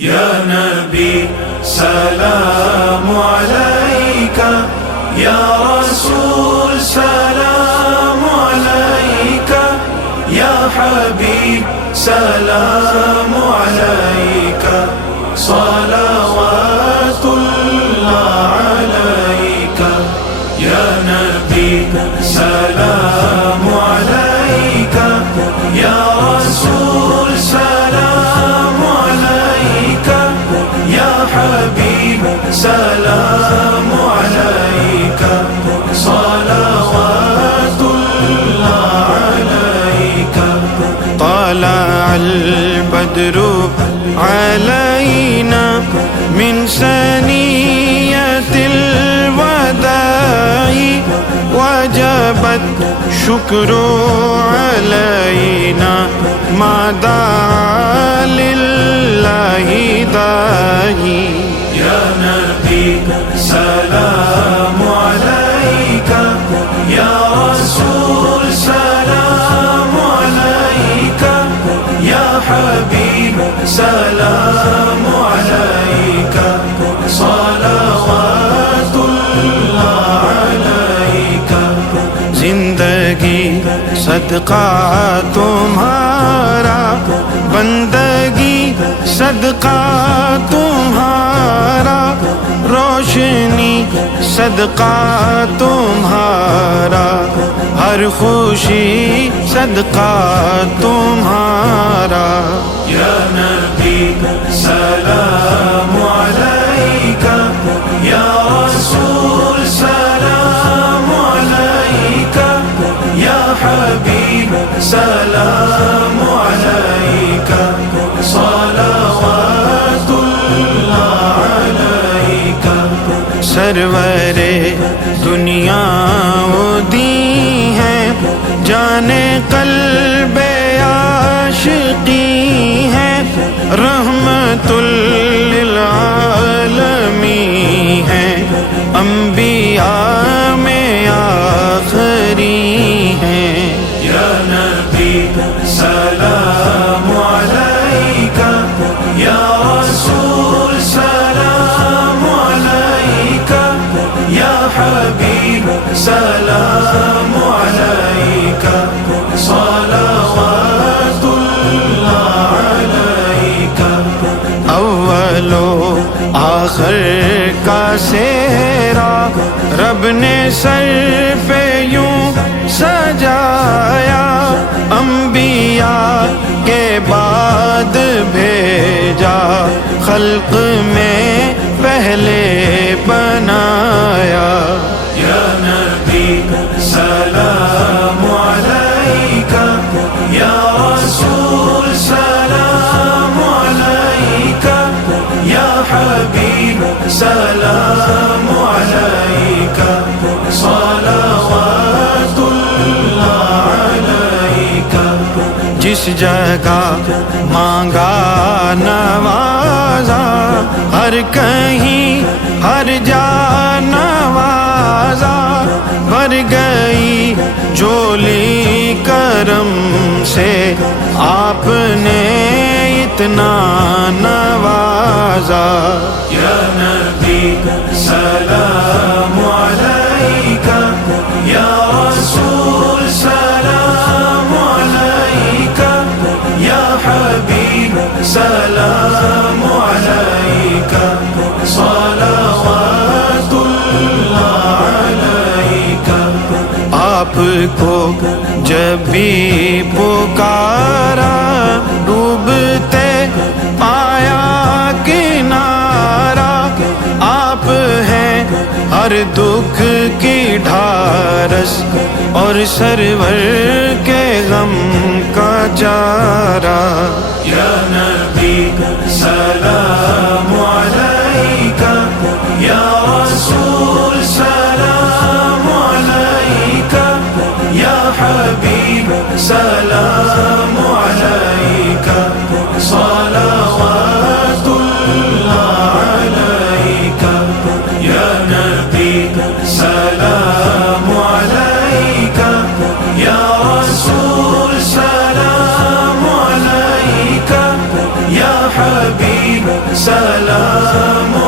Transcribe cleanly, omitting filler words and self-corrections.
یا نبی سلام علیکہ، یا رسول سلام علیکہ، یا حبیب سلام علیکہ، صلوات اللہ علیکہ، یا نبی سلام علیکہ، یا رسول سلام علیکہ، یا حبیب سلام علیکہ، صلوات اللہ علیکہ۔ طلع البدر علينا من ثنية الوداع وجب الشكر علينا ما دعا لله داعي۔ یا نبی سلام علیکہ، یا رسول سلام علیکہ، یا حبیب سلام علیکہ، صلوات اللہ علیکہ۔ زندگی صدقہ تمہارا، بندگی صدقہ تمہارا، روشنی صدقہ تمہارا، ہر خوشی صدقہ تمہارا۔ یا نبی سلام علیکہ، یا رسول سلام علیکہ، یا حبیب سلام علیکہ، صلوات اللہ علیکہ۔ سرور دنیا و دی ہیں، جانے قلب عاشقی ہیں، رحمت للعالمین ہیں، انبیاء میں آخری ہیں۔ یا نبی سلام علیکہ، یا رسول سلام علیکہ، یا حبیب سلام علیکہ، صلوات اللہ علیکہ۔ اول و آخر کا سیرا رب نے سر پہ یوں سجایا، انبیاء کے بعد بھیجا، خلق میں پہلے بنایا۔ یا نبی سلام علیکہ، یا رسول سلام علیکہ، یا حبیب سلام علیکہ، صلوات اللہ علیکہ۔ جس جگہ مانگا نوازا، ہر کہیں ہر جا نوازا، بھر گئی جھولی کرم سے آپ نے اتنا نوازا۔ یا نبی سلام علیکہ، یا رسول سلام علیکہ، یا حبیب سلام علیکہ، صلوات اللہ علیکہ۔ آپ کو جب بھی پکارا، ڈوبتے پایا کنارا، آپ ہیں ہر دکھ کی ڈھارس، اور سرور کے غم کا چارہ۔ یا نبی سلام علیکہ، یا رسول سلام علیکہ، یا حبیب سلام علیکہ، صلوات اللہ علیکہ۔ یا نبی سلام علیکہ، یا رسول سلام علیکہ، یا حبیب سلام